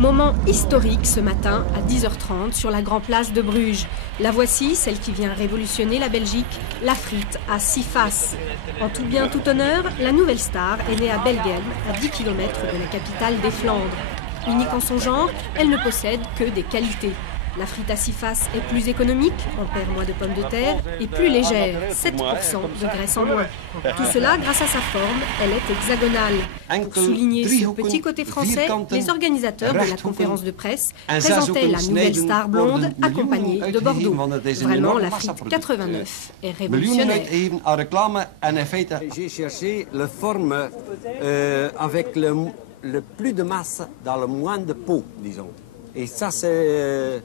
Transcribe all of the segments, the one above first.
Moment historique ce matin à 10h30 sur la Grand Place de Bruges. La voici, celle qui vient révolutionner la Belgique, la frite à 6 faces. En tout bien, tout honneur, la nouvelle star est née à Belgem, à 10 km de la capitale des Flandres. Unique en son genre, elle ne possède que des qualités. La frite à 6 faces est plus économique, on perd moins de pommes de terre, et plus légère, 7% de graisse en moins. Tout cela grâce à sa forme, elle est hexagonale. Pour souligner ce petit côté français, les organisateurs de la conférence de presse présentaient la nouvelle star blonde accompagnée de Bordeaux. Vraiment, la frite 89 est révolutionnaire. J'ai cherché la forme avec le plus de masse dans le moins de peau, disons. Et ça, c'est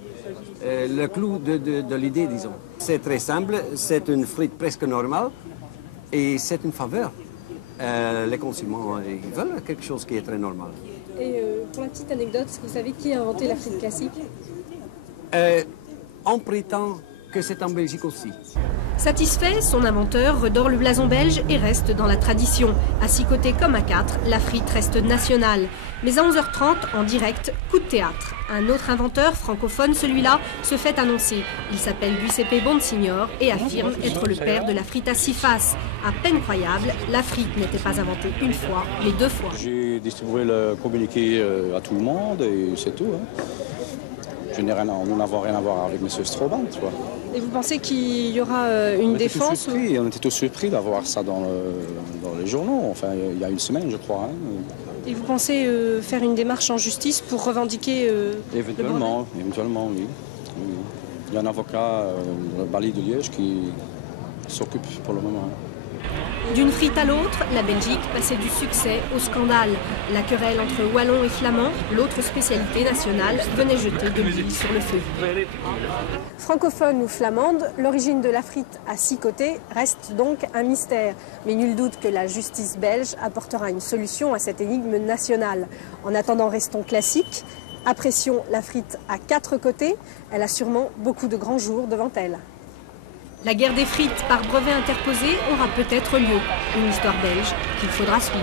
le clou de l'idée, disons. C'est très simple, c'est une frite presque normale et c'est une faveur. Les consommateurs, ils veulent quelque chose qui est très normal. Et pour la petite anecdote, est-ce que vous savez qui a inventé la frite classique? On prétend que c'est en Belgique aussi. Satisfait, son inventeur redore le blason belge et reste dans la tradition. À 6 côtés comme à 4, la frite reste nationale. Mais à 11h30, en direct, coup de théâtre. Un autre inventeur, francophone celui-là, se fait annoncer. Il s'appelle Giuseppe Bonsignor et affirme être le père de la frite à 6 faces. À peine croyable, la frite n'était pas inventée une fois, mais 2 fois. J'ai distribué le communiqué à tout le monde et c'est tout. Hein. Nous n'avons rien à voir avec M. Stroban, tu vois. Et vous pensez qu'il y aura une défense On était tous surpris d'avoir ça dans les journaux, enfin il y a une semaine je crois. Hein. Et vous pensez faire une démarche en justice pour revendiquer éventuellement, oui. Il y a un avocat, le Bali de Liège, qui s'occupe pour le moment. D'une frite à l'autre, la Belgique passait du succès au scandale. La querelle entre Wallons et Flamands, l'autre spécialité nationale, venait jeter de l'huile sur le feu. Francophone ou flamande, l'origine de la frite à 6 côtés reste donc un mystère. Mais nul doute que la justice belge apportera une solution à cette énigme nationale. En attendant, restons classiques. Apprécions la frite à 4 côtés. Elle a sûrement beaucoup de grands jours devant elle. La guerre des frites par brevet interposé aura peut-être lieu. Une histoire belge qu'il faudra suivre.